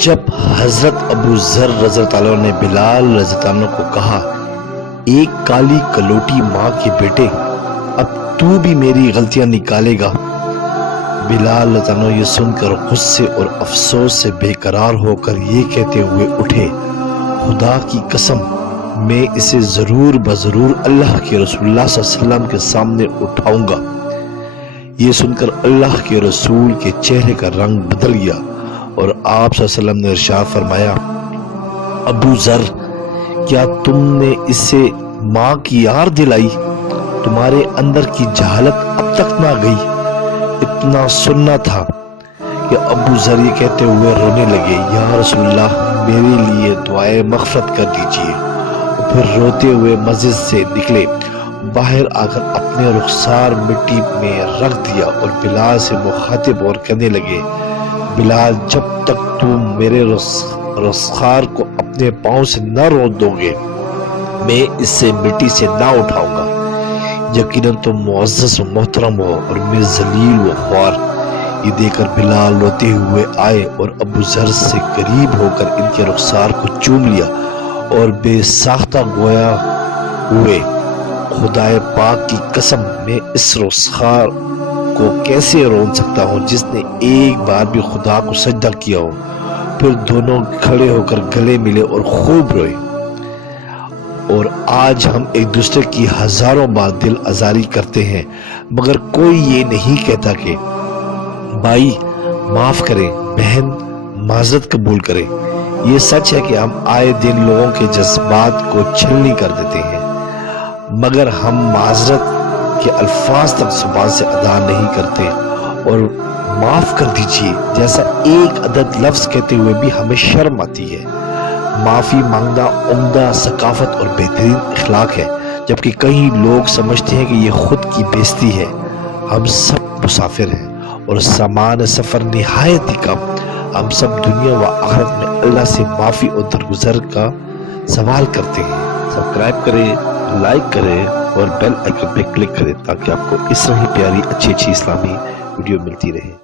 جب حضرت ابو ذر رضی اللہ عنہ نے بلال رضی اللہ عنہ کو کہا، ایک کالی کلوٹی ماں کے بیٹے، اب تو بھی میری غلطیاں نکالے گا؟ بلال رضی اللہ عنہ یہ سن کر غصے اور افسوس سے بے قرار ہو کر یہ کہتے ہوئے اٹھے، خدا کی قسم میں اسے ضرور بضرور اللہ کے رسول اللہ صلی اللہ علیہ وسلم کے سامنے اٹھاؤں گا۔ یہ سن کر اللہ کے رسول کے چہرے کا رنگ بدل گیا اور آپ صلی اللہ علیہ وسلم نے ارشاد فرمایا، ابو ذر، کیا تم نے اسے ماں کی یاد دلائی؟ تمہارے اندر کی جہالت اب تک نہ گئی؟ اتنا سننا تھا کہ ابو ذر یہ کہتے ہوئے رونے لگے، یا رسول اللہ میرے لیے دعائے مغفرت کر دیجیے، اور پھر روتے ہوئے مسجد سے نکلے۔ باہر آ کر اپنے رخسار مٹی میں رکھ دیا اور بلال سے مخاطب اور کہنے لگے، بلال، جب تک تم میرے رخسار کو اپنے پاؤں سے نہ روک دو گے میں اس سے مٹی سے نہ اٹھاؤں گا۔ یقیناً تم معزز و محترم ہو اور میں ذلیل و خوار۔ یہ دیکھ کر بلال روتے ہوئے آئے اور ابو ذر سے قریب ہو کر ان کے رخسار کو چوم لیا اور بے ساختہ گویا ہوئے، خدائے پاک کی قسم میں اس رخسار کو کیسے رون سکتا ہوں جس نے ایک بار بھی خدا کو سجدہ کیا ہو۔ پھر دونوں کھڑے ہو کر گلے ملے اور خوب روئے۔ اور آج ہم ایک دوسرے کی ہزاروں بار دل آزاری کرتے ہیں، مگر کوئی یہ نہیں کہتا کہ بھائی معاف کرے، بہن معذرت قبول کرے۔ یہ سچ ہے کہ ہم آئے دن لوگوں کے جذبات کو چھلنی کر دیتے ہیں، مگر ہم معذرت کے الفاظ تک زبان سے ادا نہیں کرتے، اور معاف کر دیجئے جیسا ایک عدد لفظ کہتے ہوئے بھی ہمیں شرم آتی ہے۔ معافی مانگنا عمدہ ثقافت اور بہترین اخلاق ہے، جبکہ کئی لوگ سمجھتے ہیں کہ یہ خود کی بے عزتی ہے۔ ہم سب مسافر ہیں اور سامان سفر نہایت ہی کم۔ ہم سب دنیا و آخرت میں اللہ سے معافی اور درگزر کا سوال کرتے ہیں۔ سبسکرائب کریں، لائک کریں اور بیل آئیکن پہ کلک کریں تاکہ آپ کو اس طرح ہی پیاری اچھی اسلامی ویڈیو ملتی رہے۔